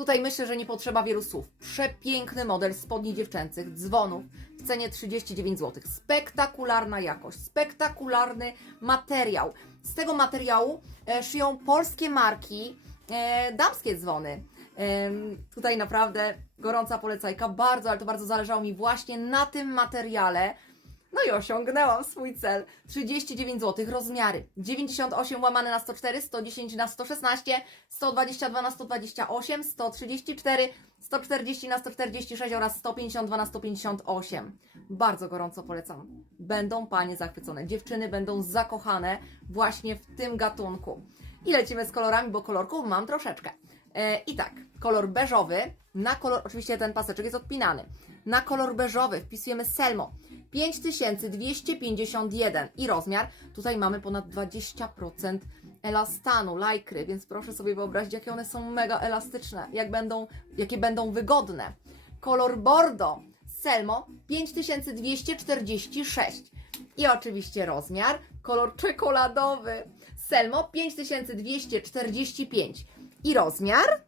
Tutaj myślę, że nie potrzeba wielu słów. Przepiękny model spodni dziewczęcych, dzwonów w cenie 39 zł. Spektakularna jakość, spektakularny materiał. Z tego materiału e, szyją polskie marki, e, damskie dzwony. Tutaj naprawdę gorąca polecajka, bardzo, ale to bardzo zależało mi właśnie na tym materiale. No i osiągnęłam swój cel. 39 zł, rozmiary 98 łamane na 104, 110 na 116, 122 na 128, 134, 140 na 146 oraz 152 na 158. Bardzo gorąco polecam. Będą panie zachwycone. Dziewczyny będą zakochane właśnie w tym gatunku. I lecimy z kolorami, bo kolorków mam troszeczkę. E, I tak, kolor beżowy, na kolor, oczywiście ten paseczek jest odpinany. Na kolor beżowy wpisujemy Selmo. 5251 i rozmiar. Tutaj mamy ponad 20% elastanu, lajkry, więc proszę sobie wyobrazić, jakie one są mega elastyczne, jak będą, jakie będą wygodne. Kolor bordo. Selmo 5246 i oczywiście rozmiar, kolor czekoladowy. Selmo 5245 i rozmiar,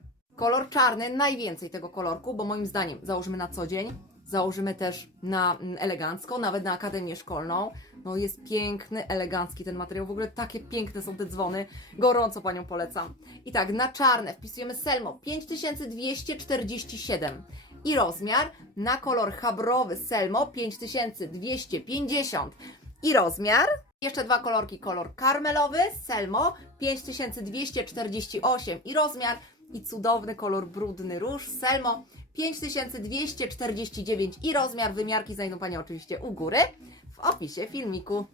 kolor czarny, najwięcej tego kolorku, bo moim zdaniem założymy na co dzień, założymy też na mm, elegancko, nawet na akademię szkolną. No jest piękny, elegancki ten materiał, w ogóle takie piękne są te dzwony, gorąco Panią polecam. I tak, na czarne wpisujemy Selmo 5247 i rozmiar, na kolor chabrowy Selmo 5250 i rozmiar, jeszcze dwa kolorki, kolor karmelowy, Selmo 5248 i rozmiar i cudowny kolor brudny róż, Selmo 5249 i rozmiar. Wymiarki znajdą Panie oczywiście u góry w opisie filmiku.